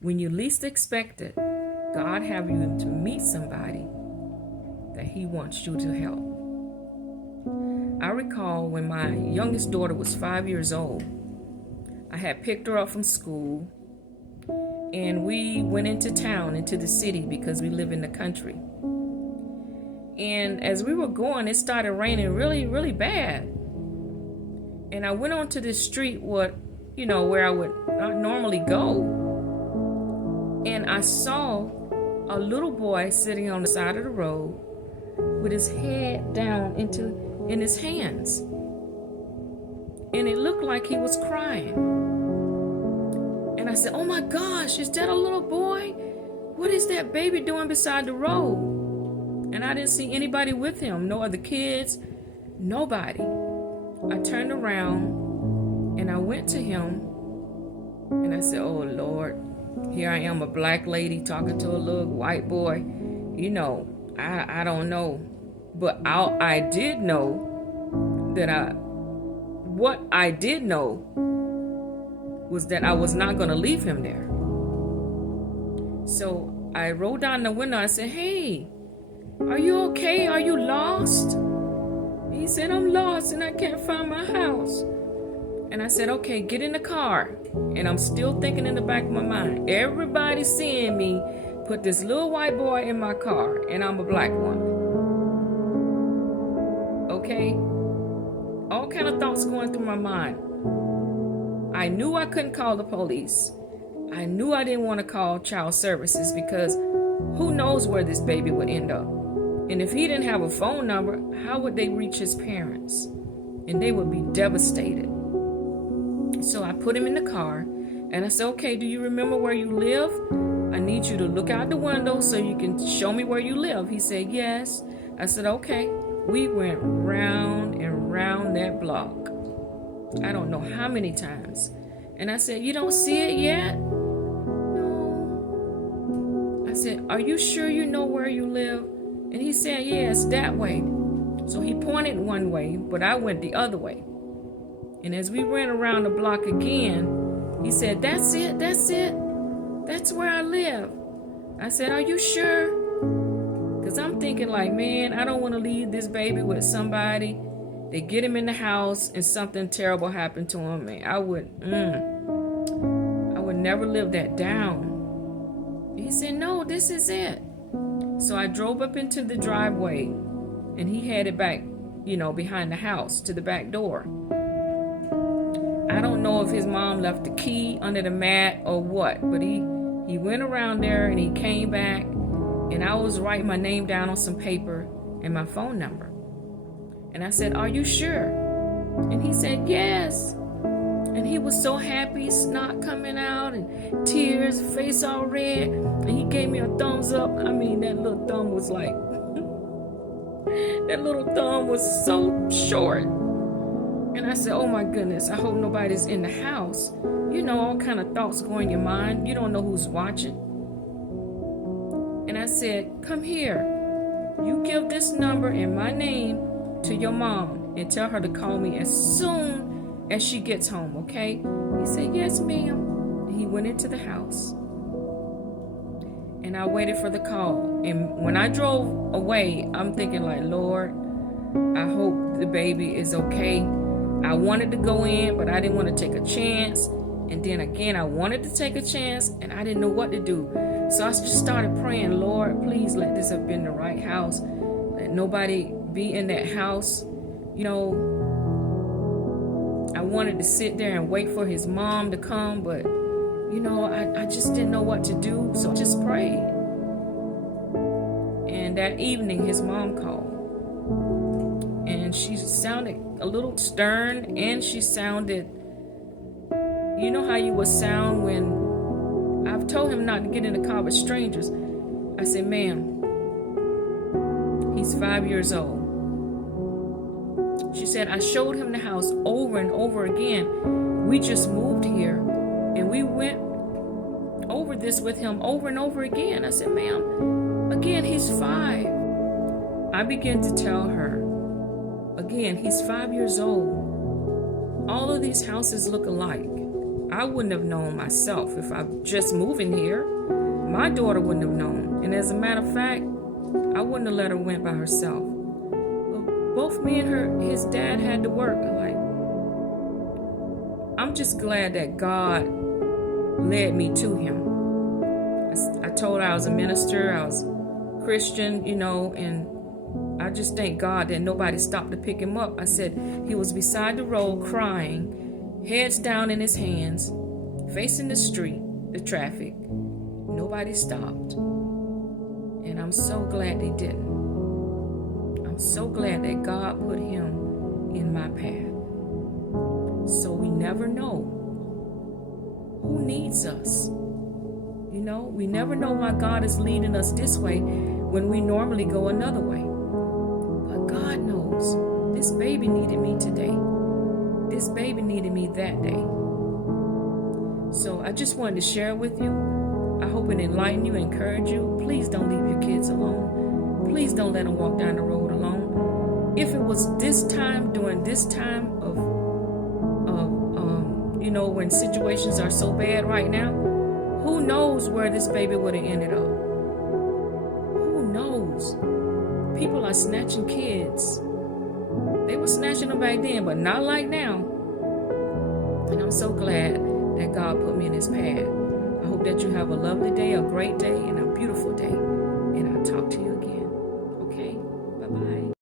When you least expect it, God have you to meet somebody that He wants you to help. I recall when my youngest daughter was 5 years old, I had picked her up from school and we went into town, into the city, because we live in the country. And as we were going, it started raining really, really bad. And I went onto this street, where I would not normally go. And I saw a little boy sitting on the side of the road with his head down in his hands. And it looked like he was crying. And I said, "Oh my gosh, is that a little boy? What is that baby doing beside the road?" And I didn't see anybody with him, no other kids, nobody. I turned around and I went to him and I said, "Oh Lord, here I am, a black lady talking to a little white boy. I don't know. But what I did know was that I was not going to leave him there. So I rolled down the window. I said, "Hey, are you okay? Are you lost?" He said, "I'm lost and I can't find my house." And I said, "Okay, get in the car." And I'm still thinking in the back of my mind, everybody's seeing me put this little white boy in my car and I'm a black woman. Okay? All kind of thoughts going through my mind. I knew I couldn't call the police. I knew I didn't want to call child services because who knows where this baby would end up. And if he didn't have a phone number, how would they reach his parents? And they would be devastated. So I put him in the car and I said, "Okay, do you remember where you live? I need you to look out the window so you can show me where you live." He said, "Yes." I said, "Okay." We went round and round that block. I don't know how many times. And I said, "You don't see it yet?" "No." I said, "Are you sure you know where you live?" And he said, "Yes, that way." So he pointed one way, but I went the other way. And as we ran around the block again, he said, "That's it. That's where I live." I said, "Are you sure?" Because I'm thinking like, man, I don't want to leave this baby with somebody. They get him in the house and something terrible happened to him. Man, I would never live that down. He said, "No, this is it." So I drove up into the driveway and he headed back, behind the house to the back door. I don't know if his mom left the key under the mat or what, but he went around there and he came back and I was writing my name down on some paper and my phone number. And I said, "Are you sure?" And he said, "Yes." And he was so happy, snot coming out and tears, face all red. And he gave me a thumbs up. I mean, that little thumb was like, that little thumb was so short. And I said, "Oh my goodness, I hope nobody's in the house." All kind of thoughts go in your mind. You don't know who's watching. And I said, "Come here. You give this number and my name to your mom and tell her to call me as soon as she gets home, okay?" He said, "Yes, ma'am." And he went into the house. And I waited for the call. And when I drove away, I'm thinking like, Lord, I hope the baby is okay. I wanted to go in, but I didn't want to take a chance. And then again, I wanted to take a chance and I didn't know what to do. So I just started praying, "Lord, please let this have been the right house. Let nobody be in that house." I wanted to sit there and wait for his mom to come, but I just didn't know what to do. So I just prayed. And that evening, his mom called. And she sounded a little stern and she sounded, how you would sound when I've told him not to get in the car with strangers. I said, "Ma'am, he's 5 years old." She said, "I showed him the house over and over again. We just moved here and we went over this with him over and over again." I said, "Ma'am, again, he's 5. I began to tell her, again, he's 5 years old. All of these houses look alike. I wouldn't have known myself if I'm just moving here. My daughter wouldn't have known. And as a matter of fact, I wouldn't have let her went by herself. But both me and his dad had to work. I'm just glad that God led me to him. I told her I was a minister, I was Christian, and I just thank God that nobody stopped to pick him up. I said he was beside the road crying, heads down in his hands, facing the street, the traffic. Nobody stopped. And I'm so glad they didn't. I'm so glad that God put him in my path. So we never know who needs us. We never know why God is leading us this way when we normally go another way. But God knows. This baby needed me today. This baby needed me that day. So I just wanted to share with you. I hope it enlightened you, encouraged you. Please don't leave your kids alone. Please don't let them walk down the road alone. If it was this time, during this time of when situations are so bad right now, who knows where this baby would have ended up? Who knows? People are snatching kids. They were snatching them back then, but not like now. And I'm so glad that God put me in his path. I hope that you have a lovely day, a great day, and a beautiful day. And I'll talk to you again. Okay? Bye-bye.